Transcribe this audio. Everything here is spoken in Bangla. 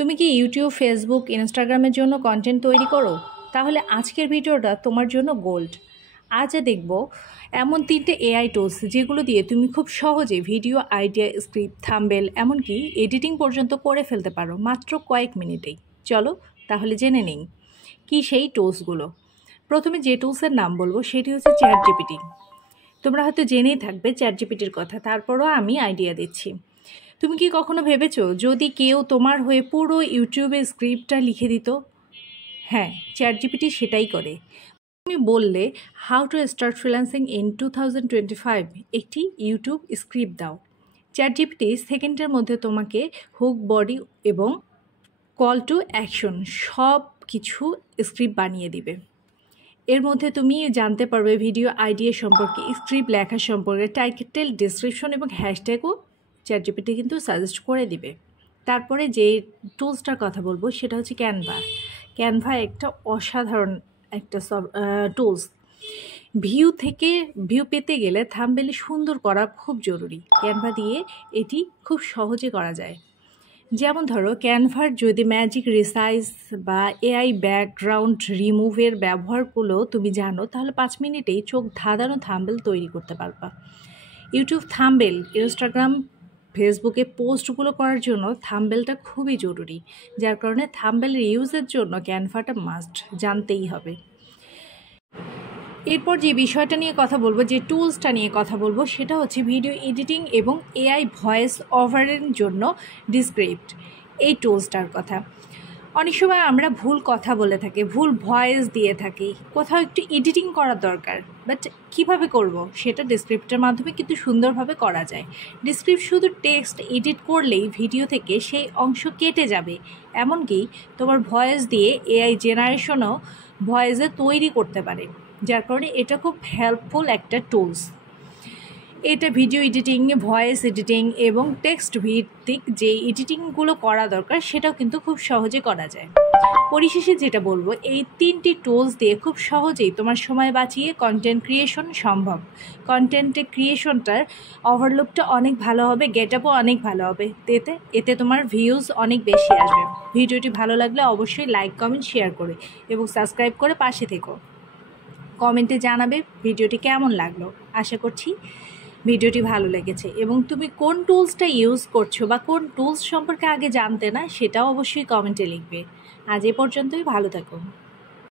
তুমি কি ইউটিউব, ফেসবুক, ইনস্টাগ্রামের জন্য কন্টেন্ট তৈরি করো? তাহলে আজকের ভিডিওটা তোমার জন্য গোল্ড। আজ দেখব এমন 3টে এআই টুলস যেগুলো দিয়ে তুমি খুব সহজে ভিডিও আইডিয়া, স্ক্রিপ্ট, থাম্বনেল এমনকি এডিটিং পর্যন্ত করে ফেলতে পারো মাত্র কয়েক মিনিটেই। চলো তাহলে জেনে নিই কি সেই টুলসগুলো। প্রথমে যে টুলসের নাম বলবো সেটি হচ্ছে চ্যাটজিপিটি। তোমরা হয়তো জেনেই থাকবে চ্যাটজিপিটির কথা, তারপরও আমি আইডিয়া দিচ্ছি। তুমি কি কখনো ভেবেছো যদি কেউ তোমার হয়ে পুরো ইউটিউবের স্ক্রিপ্টটা লিখে দিত? হ্যাঁ, চ্যাটজিপিটি সেটাই করে। তুমি বললে how to start freelancing in 2025 একটি ইউটিউব স্ক্রিপ্ট দাও, চ্যাটজিপিটি সেকেন্ডের মধ্যে তোমাকে হুক, বডি এবং কল টু অ্যাকশন সব কিছু স্ক্রিপ্ট বানিয়ে দিবে। এর মধ্যে তুমি জানতে পারবে ভিডিও আইডিয়া সম্পর্কে, স্ক্রিপ্ট লেখা সম্পর্কে, টাইটেল, ডিসক্রিপশন এবং হ্যাশট্যাগও চ্যাটজিপিটি কিন্তু সাজেস্ট করে দিবে। তারপরে যে টুলসটার কথা বলবো সেটা হচ্ছে ক্যানভা। ক্যানভা একটা অসাধারণ একটা টুলস। ভিউ পেতে গেলে থাম্বনেল সুন্দর করা খুব জরুরি। ক্যানভা দিয়ে এটি খুব সহজে করা যায়। যেমন ধরো, ক্যানভার যদি ম্যাজিক রিসাইজ বা এআই ব্যাকগ্রাউন্ড রিমুভের ব্যবহারগুলো তুমি জানো, তাহলে 5 মিনিটেই চোখ ধাঁধানো থাম্বনেল তৈরি করতে পারবা। ইউটিউব থাম্বনেল, ইনস্টাগ্রাম, ফেসবুকে পোস্টগুলো করার জন্য থাম্বনেলটা খুবই জরুরি, যার কারণে থাম্বনেলের ইউজের জন্য ক্যানভাটা মাস্ট জানতেই হবে। এরপর যে বিষয়টা নিয়ে কথা বলবো, যে টুলসটা নিয়ে কথা বলবো, সেটা হচ্ছে ভিডিও এডিটিং এবং এআই ভয়েস ওভারের জন্য ডিসক্রিপ্ট, এই টুলসটার কথা। অনেক সময় আমরা ভুল কথা বলে থাকি, ভুল ভয়েস দিয়ে থাকি, কোথাও একটু এডিটিং করার দরকার, বাট কীভাবে করব সেটা ডিসক্রিপ্টের মাধ্যমে কিন্তু সুন্দরভাবে করা যায়। ডিসক্রিপ্ট শুধু টেক্সট এডিট করলেই ভিডিও থেকে সেই অংশ কেটে যাবে, এমনকি তোমার ভয়েস দিয়ে এআই জেনারেশনও ভয়েসে তৈরি করতে পারে, যার কারণে এটা খুব হেল্পফুল একটা টুলস। এটা ভিডিও এডিটিং, ভয়েস এডিটিং এবং টেক্সট ভিত্তিক যে এডিটিংগুলো করা দরকার সেটাও কিন্তু খুব সহজে করা যায়। পরিশেষে যেটা বলবো, এই 3টি টুলস দিয়ে খুব সহজেই তোমার সময় বাঁচিয়ে কন্টেন্ট ক্রিয়েশন সম্ভব। কন্টেন্টের ক্রিয়েশনটার ওভারলুকটা অনেক ভালো হবে, গেটআপও অনেক ভালো হবে, এতে তোমার ভিউজ অনেক বেশি আসবে। ভিডিওটি ভালো লাগলে অবশ্যই লাইক, কমেন্ট, শেয়ার করে এবং সাবস্ক্রাইব করে পাশে থেকো। কমেন্টে জানাবে ভিডিওটি কেমন লাগলো। আশা করছি ভিডিওটি ভালো লেগেছে এবং তুমি কোন টুলসটা ইউজ করছো বা কোন টুলস সম্পর্কে আগে জানতে না, সেটাও অবশ্যই কমেন্টে লিখবে। আজ এ পর্যন্তই, ভালো থাকো।